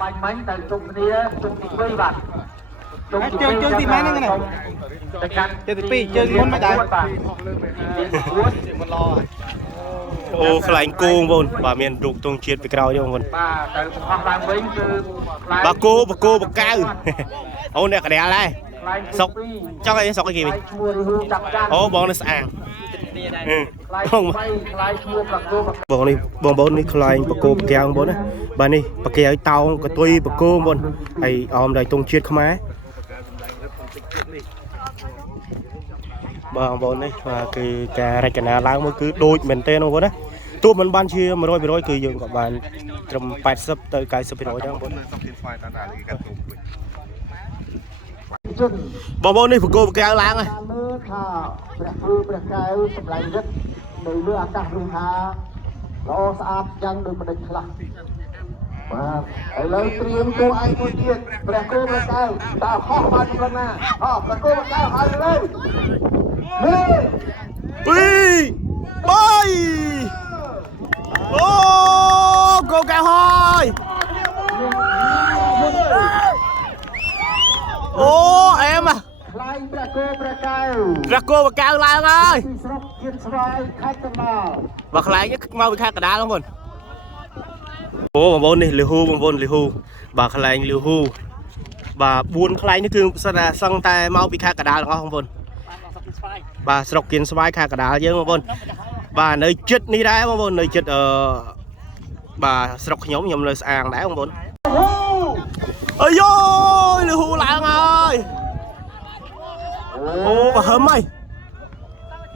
បាញ់មិញទៅជុំគ្នាជុំទី2បាទជុំទី2ហ្នឹងណាទៅកាន់ជើងទី2ជើងមុនមិនដែរបាទមិនឡអូខ្លាញ់គោបងបាទមានរូបទងជាតិពីក្រោយទេបងបាទទៅបង្ហោះឡើងវិញគឺបាគោបកៅអូអ្នកកណ្ដាលដែរសុកចង់ឲ្យសុកអីគេវិញអូបងនេះស្អាងបងនេះបងប្អូននេះខ្លាញ់បកោបកៅបងប្អូនណាបាទនេះបកៅតោងកតុយបកោបងប្អូនហើយអមដោយទងជាតិខ្មែរបងប្អូននេះគឺការរចនាឡើងមកគឺដូចមែនទេបងប្អូនណាទោះមិនបានជា 100% គឺយើងក៏បានត្រឹម 80 ទៅ 90% ដែរបងប្អូនបងប្អូននេះបកោបកៅឡើងហើយមើលថាព្រះគ្រូព្រះកែវសម្លេងរិទ្ធនៅលើអាកាសរុហាល្អស្អាតយ៉ាងដូចមិនដេចខ្លះបាទឥឡូវត្រៀមគោឯងមួយទៀតព្រះគ្រូព្រះកែវតើហោះបានប៉ុណ្ណាព្រះគ្រូព្រះកែវហើយលើអូកោកៅហើយអូអែមខ្លាញ់ព្រះគោព្រះកែវឡើងហើយស្រុកជាតិស្វាយខេត្តកណ្ដាលបាទខ្លាញ់មកពីខេត្តកណ្ដាលបងប្អូនអូបងប្អូននេះលីហ៊ូបងប្អូនលីហ៊ូបាទខ្លាញ់លីហ៊ូបាទ4ខ្លាញ់នេះគឺសិនតែសឹងតែមកពីខេត្តកណ្ដាលទាំងអស់បងប្អូនបាទស្រុកគៀនស្វាយខេត្តកណ្ដាលយើងបងប្អូនបាទនៅចិត្តនេះដែរបងប្អូននៅចិត្តបាទស្រុកខ្ញុំនៅស្អាងដែរបងប្អូនអាយលីហ៊ូឡើងហើយអូបើហឹមហើយ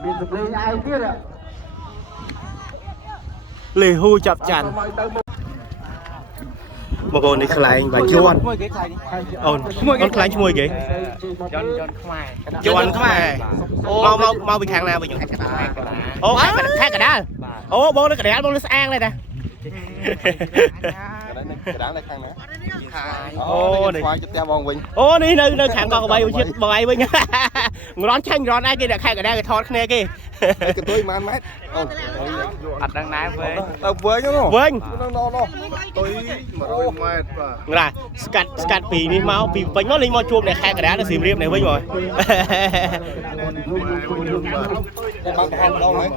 មានសម្លេងឯទៀតលីហ៊ូចាប់ចាន់បងប្អូននេះខ្លែងបាទជន់អូនខ្លែងឈ្មោះគេជន់ខ្មែរជន់ខ្មែរមកពីខាងណាវិញអូខេកណ្ដាលអូបងនៅកណ្ដាលបងនៅស្អាងដែរតាកណ្ដាលនៅខាងណាអូនេះស្វាយទៅផ្ទះបងវិញអូនេះនៅខាងកោះកបីវិញបងឯងវិញងរន់ឆាញ់រន់ឯងគេអ្នកខេកណ្ដាលគេថតគ្នាគេកតុយប៉ុន្មានម៉ែត្រអូអត់ដឹងដែរវិញទៅវិញហ្នឹងវិញតុយ100ម៉ែត្របាទស្កាត់ពីនេះមកពីពេញមកលេងមកជួបអ្នកខេកណ្ដាលនៅសៀមរាបនេះវិញមកបានទៅម្ដងហើយ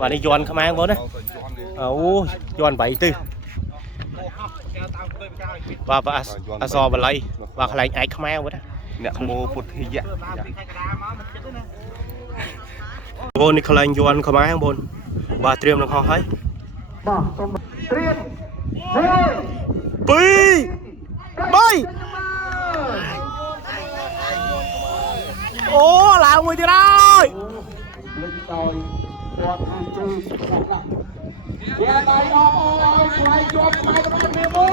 បាទនេះយន់ខ្មែរបងប្អូនណាអូយន់8ទិសបាទអសរបល័យបាទខ្លែងឯកខ្មែរបងប្អូនអ្នកខ្មោពុទ្ធិយៈបងនេះខ្លែងយន់ខ្មែរបងប្អូនបាទត្រៀមនឹងហោះហើយបាទសូមត្រៀម2 3អូឡើងមួយទៀតហើយលេចដោយគាត់ខាងជួយគាត់ណាវាដៃអបអើយខ្លាយជាប់ខ្មែររបស់គ្នាមួយ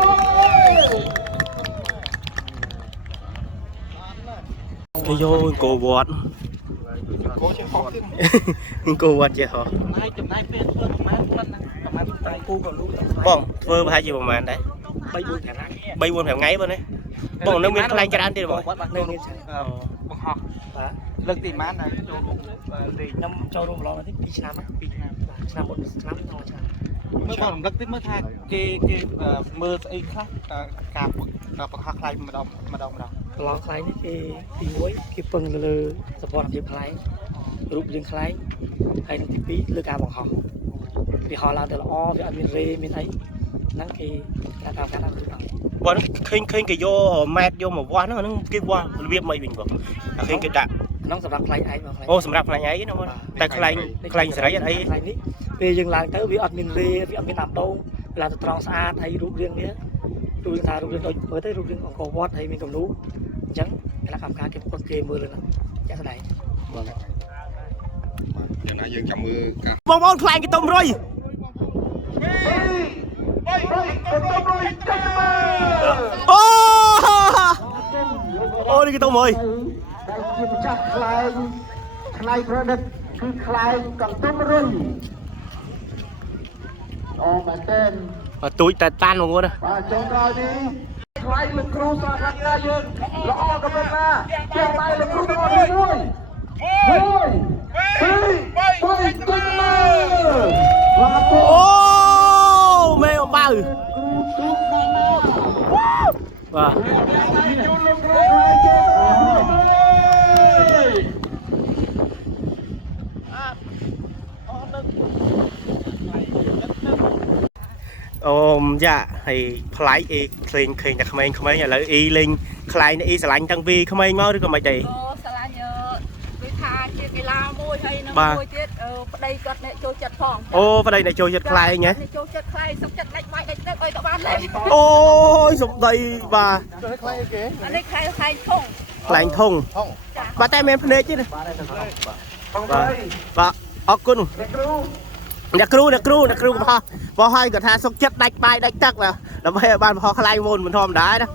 គេយកគោវត្តគោជាហោះទៀតគោវត្តជាហោះចំណាយពេលធ្វើប្រហែលប៉ុណ្ណឹងប្រហែលតែគូក៏លូបងធ្វើប្រហែលជាប្រហែលដែរ3-4ថ្ងៃ3-4ថ្ងៃបងនេះបងនៅមានខ្លែងច្រើនទៀតបងគាត់នៅមានបង្ហោះបាទលើកទីម៉ានដល់ចូលខ្ញុំចូលរួមម្ដងនេះ2ឆ្នាំឆ្នាំមុនឆ្នាំដល់ឆ្នាំមើលបងរំលឹកតិចមើលថាគេមើលស្អីខ្លះការបង្ហោះខ្លែងម្ដងកន្លងខ្លែងនេះគេទី1គេពឹងលើសពរដ្ឋភាពខ្លែងរូបរាងខ្លែងហើយទី2លើការបង្ហោះវាហោះឡើងទៅល្អវាអត់មានរេមានអីហ្នឹងគេការតាមការគឺដល់បងឃើញគេយកម៉ែត្រយកមកវាស់ហ្នឹងគេវាស់របៀបមិនវិញបងឃើញគេដាក់ហ្នឹងសម្រាប់ខ្លែងឯងបងអូសម្រាប់ខ្លែងឯងណាបងតែខ្លែងសេរីអត់អីខ្លែងនេះពេលយើងឡើងទៅវាអត់មានរេវាអត់មានអាប់ដូងវាឡើងទៅត្រង់ស្អាតហើយរូបរាងនេះរូបរាងដូចមើលទៅរូបរាងអង្គរវត្តហើយមានគំនូអញ្ចឹងគណៈកម្មការគេពុតគេមើលលើហ្នឹងចាក់ស្ដែងបងយ៉ាងណាយើងចាំមើលការបងប្អូនខ្លែងគេទុំរុយអូនេះគេទុំរុយតែជាម្ចាស់ខ្លែងប្រឌិតគឺខ្លែងកន្ទុំរុយអូមែនទេទូចតែតាន់បងប្អូនបាទចុងក្រោយនេះខ្លែងលោកគ្រូសាខាត់ណាយើងល្អកម្រិតណាចេះតែលោកគ្រូទាំងអស់នេះមួយអូមេអំបៅគ្រូ បាទ អូយ៉ាហើយផ្លៃអីឃើញតែក្មេងៗឥឡូវអ៊ីលេងខ្លែងអ៊ីស្រឡាញ់តាំងពីក្មេងមកឬក៏មិនទេ អូស្រឡាញ់វាថាជាកីឡាមួយហើយនឹងមួយទៀតប្តីគាត់អ្នកចូលចិត្តផង អូប្តីអ្នកចូលចិត្តខ្លែងហ៎ អ្នកចូលចិត្តខ្លែងសុខចិត្តដាច់បាយដាច់ទឹកអីក៏បានដែរ អូយសំដីបាទ អានេះខ្លែងធំ ខ្លែងធំបាទតែមានភ្នែកទេណាបាទអរគុណអ្នកគ្រូបោះឲ្យគាត់ថាសុខចិត្តដាច់បាយដាច់ទឹកបាទដើម្បីឲ្យបានបោះខ្លែងវូនមិនធម្មតាណា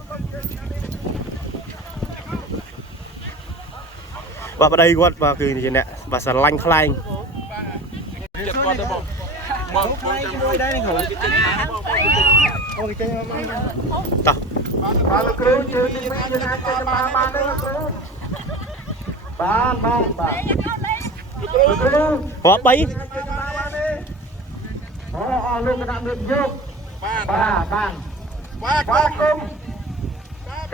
បាទប្តីគាត់បាទគឺជាអ្នកបាទស្រឡាញ់ខ្លែង មកមួយដែរនេះគ្រូ តោះ បាទលោកគ្រូជឿទី2យើងអាចចេញបានទេលោកគ្រូបានលោកគ្រូ រាប់3 អស់លោកគណៈមានយកបានបាទគុំ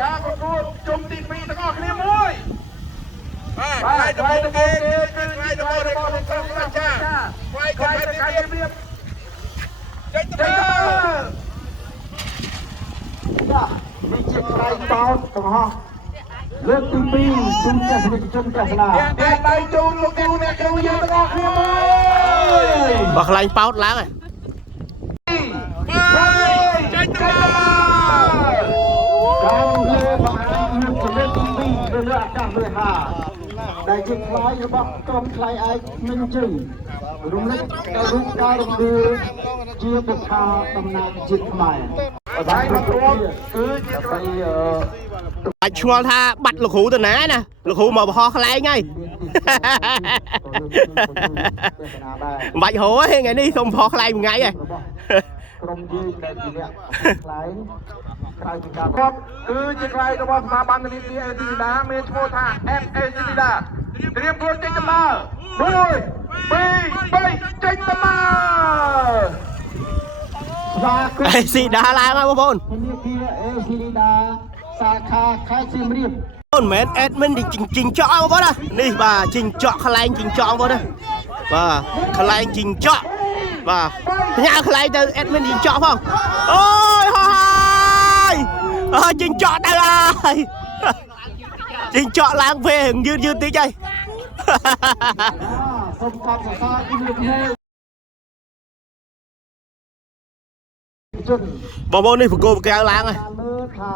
ការប្រកួតជុំទី2ទាំងអស់គ្នាមួយបាទថ្លៃដំបូងគឺថ្លៃដំបូងរបស់លោកគ្រូអាចារ្យថ្លៃទៅការរៀបចេញទៅនេះជាថ្លៃបោតទាំងអស់លើកទី2ជុំទស្សនិកជនទស្សនាតែដៃជូនលោកគ្រូអ្នកគ្រូយើងទាំងអស់គ្នាមួយ បាទខ្លែងប៉ោតឡើងហើយ ចេញទៅតាមលើបង្ហាញនឹងជំនឿទី2លើអាកាសលើហាដែលជាខ្លាយរបស់ក្រុមខ្លាយឯកមិនជើងរំលឹកដល់រូបការរំលឹកជាបុគ្គលតំណាងជាតិខ្មែរបាទគឺជាដើម្បី អាចឆ្ងល់ថាបាត់លោកគ្រូទៅណាណាលោកគ្រូមកបោះខ្លែងហើយមិនបាច់ហៅទេថ្ងៃនេះសុំបោះខ្លែងមួយថ្ងៃហ៎ ក្រុមយើងដែលជាអ្នកខ្លែងក្រៅពីការគាត់គឺជាខ្លែងរបស់ស្ថាប័ននានាអេស៊ីដាមានឈ្មោះថា FA ស៊ីដាត្រៀមខ្លួនចេញដំណើរ1 2 3ចេញដំណើរស្វាគមន៍ អេស៊ីដាឡើងហើយបងប្អូន ធនាគារអេស៊ីដាសាខាខេត្តសៀមរាប មិនមែនអេដមិនជីងចក់បងប្អូនណានេះបាទជីងចក់ខ្លែងជីងចក់បងប្អូនណាបាទខ្លែងជីងចក់បាទញ៉ាំខ្លែងទៅអេដមិនជីងចក់ផងអូយហើយជីងចក់ទៅហើយជីងចក់ឡើងពេលយឺតតិចហើយ សូមកត់សរសើរពីលោកគ្រូជន បងប្អូននេះបង្គោលបកែវឡើងហើយ តាមមើលថា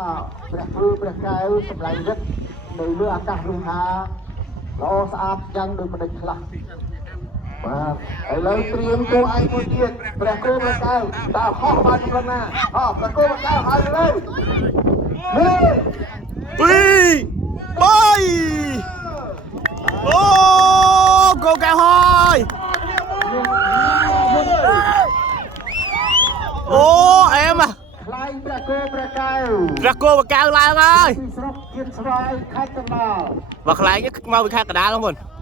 ព្រះគ្រូព្រះកែវសម្ដែងរិទ្ធនៅលើអាកាសរុហាល្អស្អាតយ៉ាងដូចម្ដេចខ្លះបាទឥឡូវត្រៀមគោឯងមួយទៀតព្រះគ្រូព្រះកែវតើហោះបានប៉ុណ្ណាព្រះគ្រូព្រះកែវហើយលើ1 2 3អូកោកែវហើយអូអែម ខ្លាយព្រះគោព្រះកែវ ព្រះគោបកែវឡើងហើយ ពីស្រុកគៀនស្វាយខេត្តកណ្ដាល បើខ្លែងមកពីខេត្តកណ្ដាលបងប្អូន